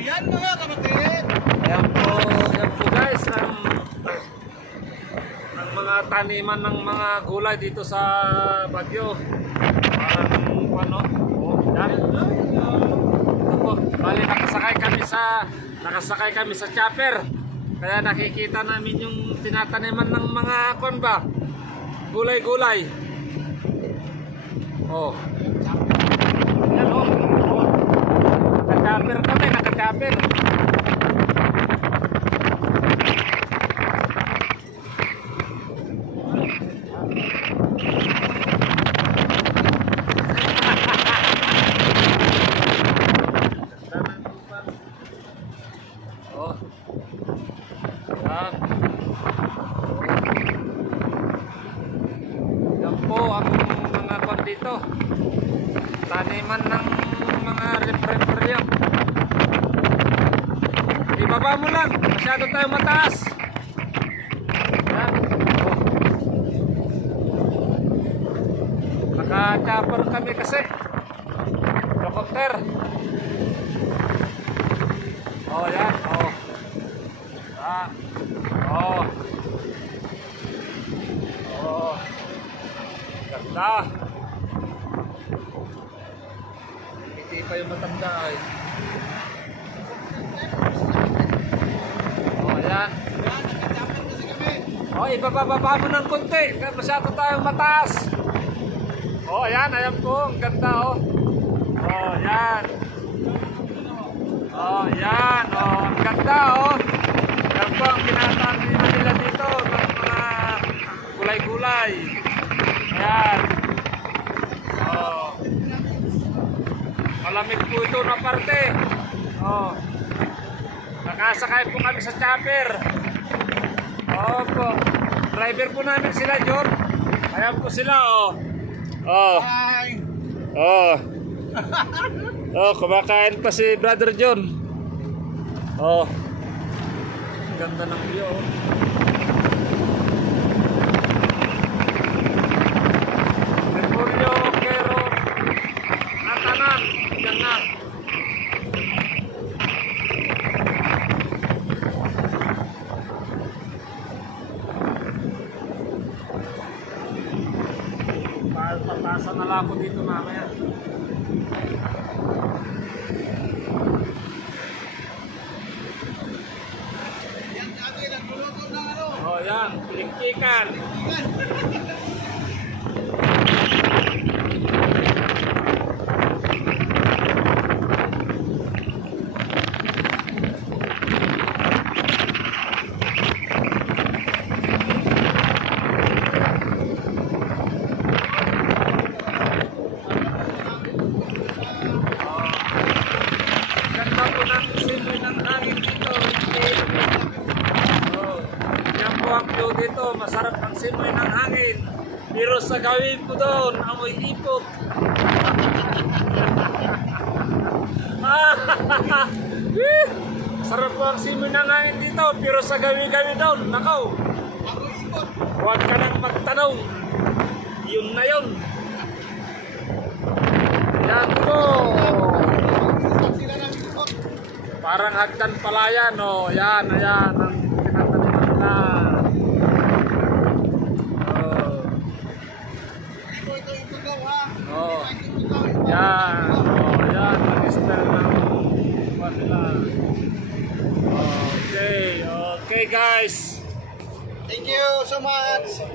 Ayan mga kapatid. Ayan po guys, ang mga taniman ng mga gulay dito sa Baguio. Parang ano, yan. Ito po, bali nakasakay kami sa chopper. Kaya nakikita namin yung tinataniman ng mga gulay-gulay. Oh. Yan oh. Naka-chopper kami, naka-chopper. Oh. Yan. Yan po ang mga kon dito. Taniman ng mga repreprio. Ibaba mo lang, masyado tayo mataas. Yan. Oh. Naka-chopper kami kasi. Helicopter. Oh, yan. Oh. Ah. Oh. Oh. Ganda. Hindi pa yung matanda ay. Oh, yan. Oh, ibababa mo ng konti. Masyado tayong mataas. Oh, yan. Ayan po. Ang ganda, oh. Oh, yan. Oh, yan. Oh, ang ganda, oh. Yan po ang tinataniman nila dito ng mga gulay-gulay. Ayan. Oh. Malamig po ito na parte. Oh. Nakasakay po kami sa chopper. Oh po. Driver po namin sila, John. Ayan po sila, oh. Oh. Hi. Oh. Oh, kumakain pa si Brother John. Oh. Ganda ng view, oh. Mercurio, Quero, Natanan, yan na. Papasa na lang ako dito mamaya. Yan ate, nagluluto ng ano. Oh, yan, pilikpikan. Ganda po ng simoy ng hangin dito. Oh, yan po ang view dito. Masarap ang simoy ng hangin. Pero sa gawin ko doon, amoy ipot. Sarap po ang simoy ng hangin dito. Pero sa gawi-gawi doon, nakaw. Huwag ka nang magtanong. Yun na yun. Yan po. Parang hagdan palayan, oh. Yan, ayan. Ang tinataniman nila. Oh. Ito itugaw ha. Oh. Itugaw. Yan. Oh, yan. Ang style ng nila. Okay. Okay, guys. Thank you so much.